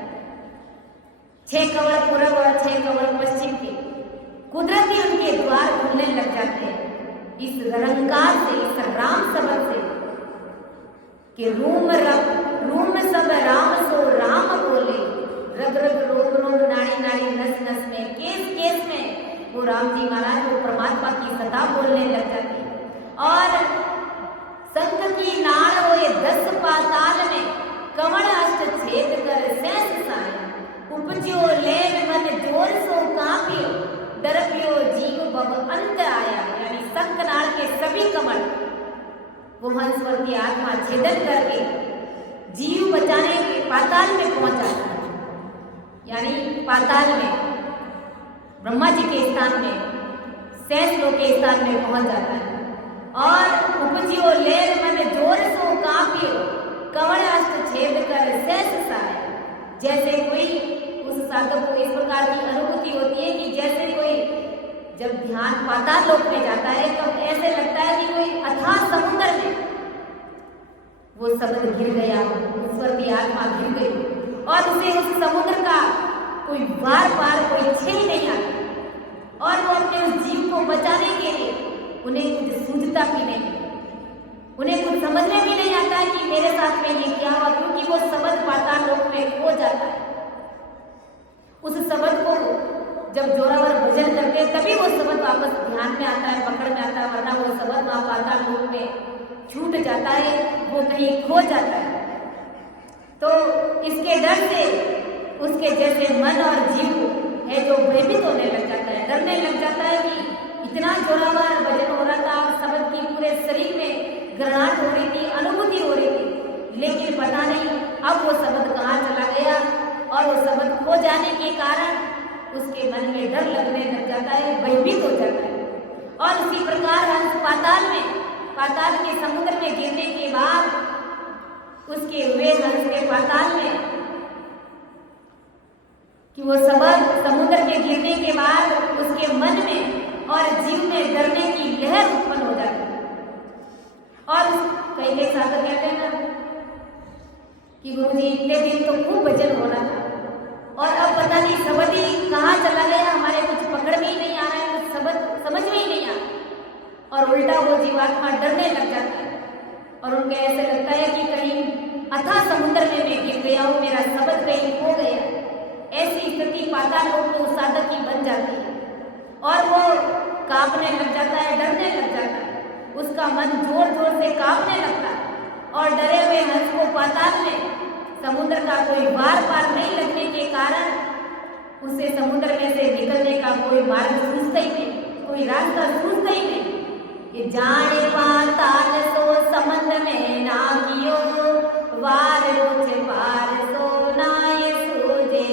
6 कमल पूर्व और 6 कमल पश्चिम के कुदरती उनके द्वार खुलने लग जाते हैं इस रंकार से, इस राम शब्द से कि रूम सब राम सो राम बोले। रग रग रोग रोग नाड़ी नाड़ी नस नस में, केस केस में वो राम जी महाराज वो परमात्मा की सत्ता बोलने लग जाती है। और संख की नाड़ होए 10 पाताल में, कमल अष्ट छेद कर शेष साया। उपजो लेन मन जोर सो कांपियो, डरपियो जीव भव अंत आया। यानी संख नाड़ के सभी कमल वो हंसवर की आत्मा छेदन करके जीव बचाने के पाताल में पहुंचा, यानी पाताल में ब्रह्मा जी के स्थान में, शेष लोक के स्थान में पहुंच जाता है। और उपजियो लेर मन जोर सो कांपियो, कवड़ अष्ट छेद कर शेष साया। जैसे कोई उस साधक को इस प्रकार की अनुभूति होती है कि जैसे कोई जब ध्यान पाताल लोक में जाता है तो ऐसे लगता है कि कोई अथाह समुद्र में वो शब्द गिर गया, ईश्वर की आत्मा गिर गई और उसे उस समुद्र का कोई बार बार कोई छेद नहीं आता। और वो अपने उस जीव को बचाने के लिए उन्हें कुछ सूझता भी नहीं, उन्हें कुछ समझने भी नहीं आता है कि मेरे साथ में ये क्या हुआ, क्योंकि वो शब्द पाताल लोक में खो जाता है। उस शब्द को जब जोरावर भजन करते हैं तभी वो शब्द वापस ध्यान में आता है, पकड़ में आता है, वरना वो शब्द वहां पाताल लोक में छूट जाता है, वो कहीं खो जाता है। तो इसके डर से उसके जैसे मन और जीव है जो भयभीत होने लग जाता है, डरने लग जाता है कि इतना जोरावर भजन हो रहा था, शब्द की पूरे शरीर में ग्रहणाट हो रही थी, अनुभूति हो रही थी, लेकिन पता नहीं अब वो शब्द कहाँ चला गया। और वो शब्द खो जाने के कारण उसके मन में डर लगने लग जाता है, भयभीत हो जाता है। और उसी प्रकार हंस पाताल के समुद्र में गिरने के बाद उसके हुए हंस के पाताल में कि वो शब्द समुद्र में गिरने के बाद उसके मन में और जीव में डरने की लहर उत्पन्न हो जाती है। और कई साधक कहते हैं ना कि गुरुजी इतने दिन तो खूब भजन हो रहा था और अब पता नहीं शब्द ही कहाँ चला गया, हमारे कुछ पकड़ में ही नहीं आ रहा है, कुछ शब्द समझ में ही नहीं आ रहा। और उल्टा वो जीवात्मा डरने लग जाता है और उनको ऐसे लगता है कि कहीं अथाह समुद्र में मैं गिर गया हूँ, मेरा शब्द कहीं खो गया। ऐसी स्थिति पाताल लोक में उस साधक की बन जाती है और वो कांपने लग जाता है, डरने लग जाता है, उसका मन जोर जोर से कांपने लगता है। और डरे हुए हंस को पाताल में समुद्र का कोई बार पार नहीं लगने के कारण उसे समुद्र में से निकलने का कोई मार्ग सूझता ही नहीं, कोई रास्ता सूझता ही नहीं। ये जाने पाताल सो समंद में ना कियो, वार रोज पार सो नाय सूझे।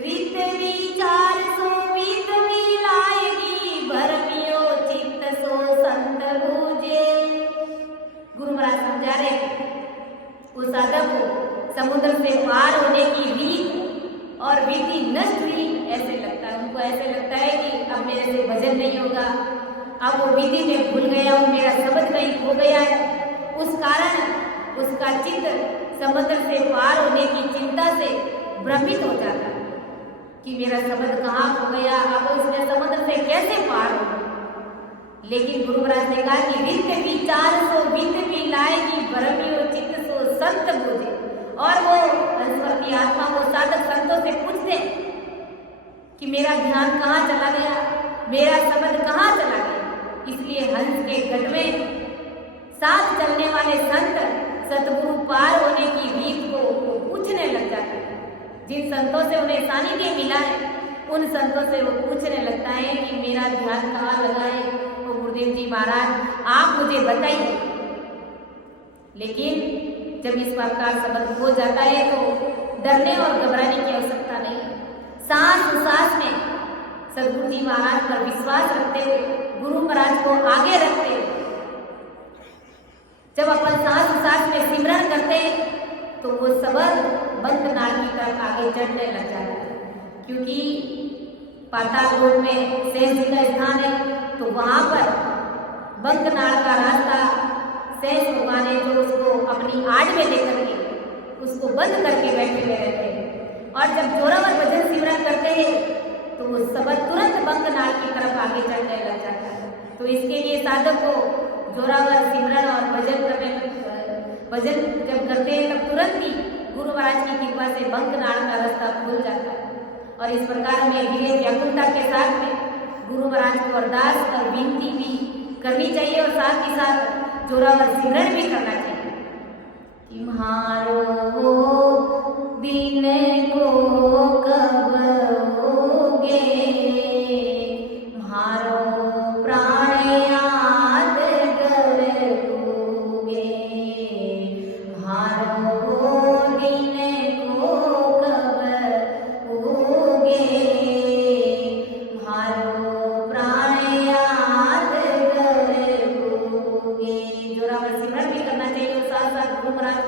रीत विचार सो वीत मिलाएगी, भरमियो चित्त सो संत बूझे। गुरु महाराज समझा रहे उस साधक को समुद्र से पार होने की रीत और विधि न ऐसे लगता है कि अब मेरे से भजन नहीं होगा, अब वो विधि में भूल गया हूँ, मेरा शब्द कहीं खो गया है। उस कारण उसका चित्त समुद्र से पार होने की चिंता से भ्रमित हो जाता है कि मेरा शब्द कहाँ खो गया, अब इसमें समुद्र से कैसे पार हो। लेकिन गुरु महाराज ने कहा कि रित विचार सो वित भी लाएगी, भ्रमियो चित्त सो संत बुझे। और वो हंसवर की आत्मा वो साधक संतों से पूछते कि मेरा ध्यान कहाँ चला गया, मेरा शब्द कहाँ चला गया। इसलिए हंस के गढ़ में साथ चलने वाले संत सतगुरु पार होने की रीत को पूछने लग जाते हैं। जिन संतों से उन्हें सानिध्य मिला है उन संतों से वो पूछने लगता है कि मेरा ध्यान कहाँ लगा है। वो गुरुदेव जी महाराज आप मुझे बताइए। लेकिन जब इस प्रकार शब्द हो जाता है तो डरने और घबराने की आवश्यकता नहीं। सांस सांस में सदगुरु जी महाराज पर विश्वास रखते हुए, गुरु महाराज को आगे रखते हुए जब अपन सांस सांस में सिमरन करते हैं तो वो शब्द बंक नाल की तरफ आगे चढ़ने लग जाता है। क्योंकि पाताल लोक में शेष जी का स्थान है, तो वहां पर बंक नाल का रास्ता शेष भगवान है जो उसको अपनी आड़ में लेकर के उसको बंद करके बैठे हुए रहते हैं। और जब जोरावर भजन सिमरन करते हैं तो वो शब्द तुरंत बंक नाल की तरफ आगे चढ़ने लग जाता है। तो इसके लिए साधक को जोरावर सिमरन और भजन जब करते हैं तब तुरंत ही गुरु महाराज की कृपा से बंक नाल का रास्ता खुल जाता है। और इस प्रकार में धीरे व्याकुलता के साथ में गुरु महाराज को अरदास और विनती भी करनी चाहिए और साथ ही साथ जोरावर सिमरन भी करना चाहिए कि म्हारो दिन को कब होगे, म्हारो प्राण याद करोगे, म्हारो दिन को कब होगे, म्हारो प्राण याद करोगे। जोरावर सिमरन भी करना चाहिए और साथ साथ गुरु महाराज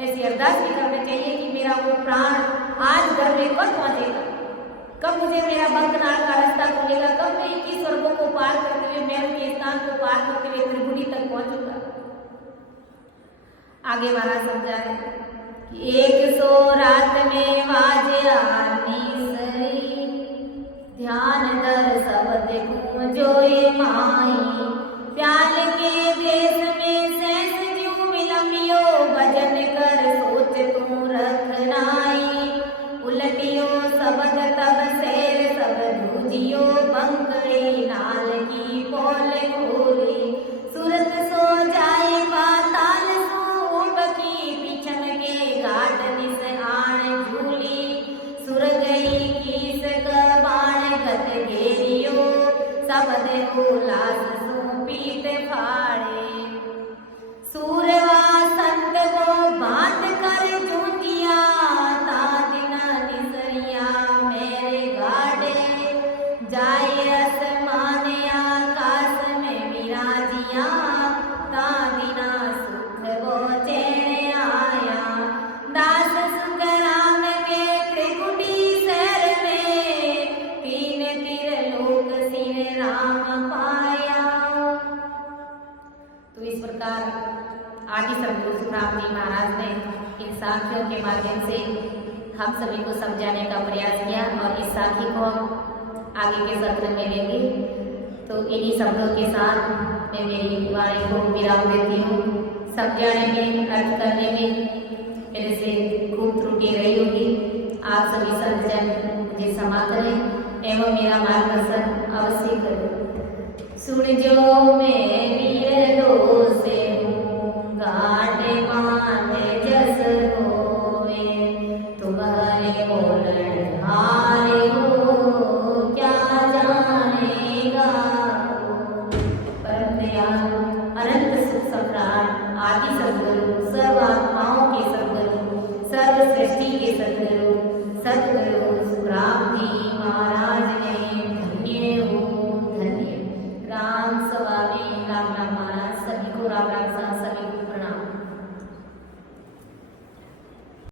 ऐसी अरदास भी करनी चाहिए कि मेरा वो प्राण आज घर में कब पहुंचेगा, कब मुझे मेरा बंक नाल का रास्ता खुलेगा, कब मैं 21 स्वर्गों को पार करते हुए मैं उनके स्थान को पार करते हुए त्रिभुवनी तक पहुंचूंगा। आगे महाराज समझा रहे कि 100 रात में वाजया निसरी, ध्यान दर शब्द गूंजोए माई, प्याल के देश में शेष जीव मिलमियो, भजन कर सोच तू रखनाई, उलटियो शब्द तब शेर सब दूजियो, बंकड़ी नाल की पोल खोली, सूरत सो जाए पाताल सो उबकी, पिछन के घाट निस आण झूली, सुर गई कीस बाण गत घेरियो, शब्द उलास सो पीत फाड़े, सूरवा संत को बात कर झूठिया, तादिना निसरिया मेरे गाड़े, जाए आसमान आकाश में विराजिया, तादिना सुख वो चैन आया, दास सुख राम के त्रिकुटी शहर में, तीन त्रिलोक सिर राम पाया। तो इस प्रकार आदि सदगुरु सुखराम जी महाराज ने इन साखियों के माध्यम से हम सभी को समझाने का प्रयास किया और इस साखी को हम आगे के सत्र में लेंगे। तो इन्हीं शब्दों के साथ मैं मेरी वाणी को विराम देती हूँ। समझाने में, अर्थ करने में मेरे से खूब त्रुटि रही होगी। आप सभी सज्जन मुझे क्षमा करें एवं मेरा मार्गदर्शन अवश्य करें। सुन जो मैं वीर दोसे घाट मान जस होवे, तुम्हारे बोलन हारे हो क्या जानेगा। परम दयालु अनंत सुख सम्राट आदि सद्गुरु, सर्व आत्माओं के सद्गुरु, सर्व सृष्टि के सद्गुरु, सद्गुरु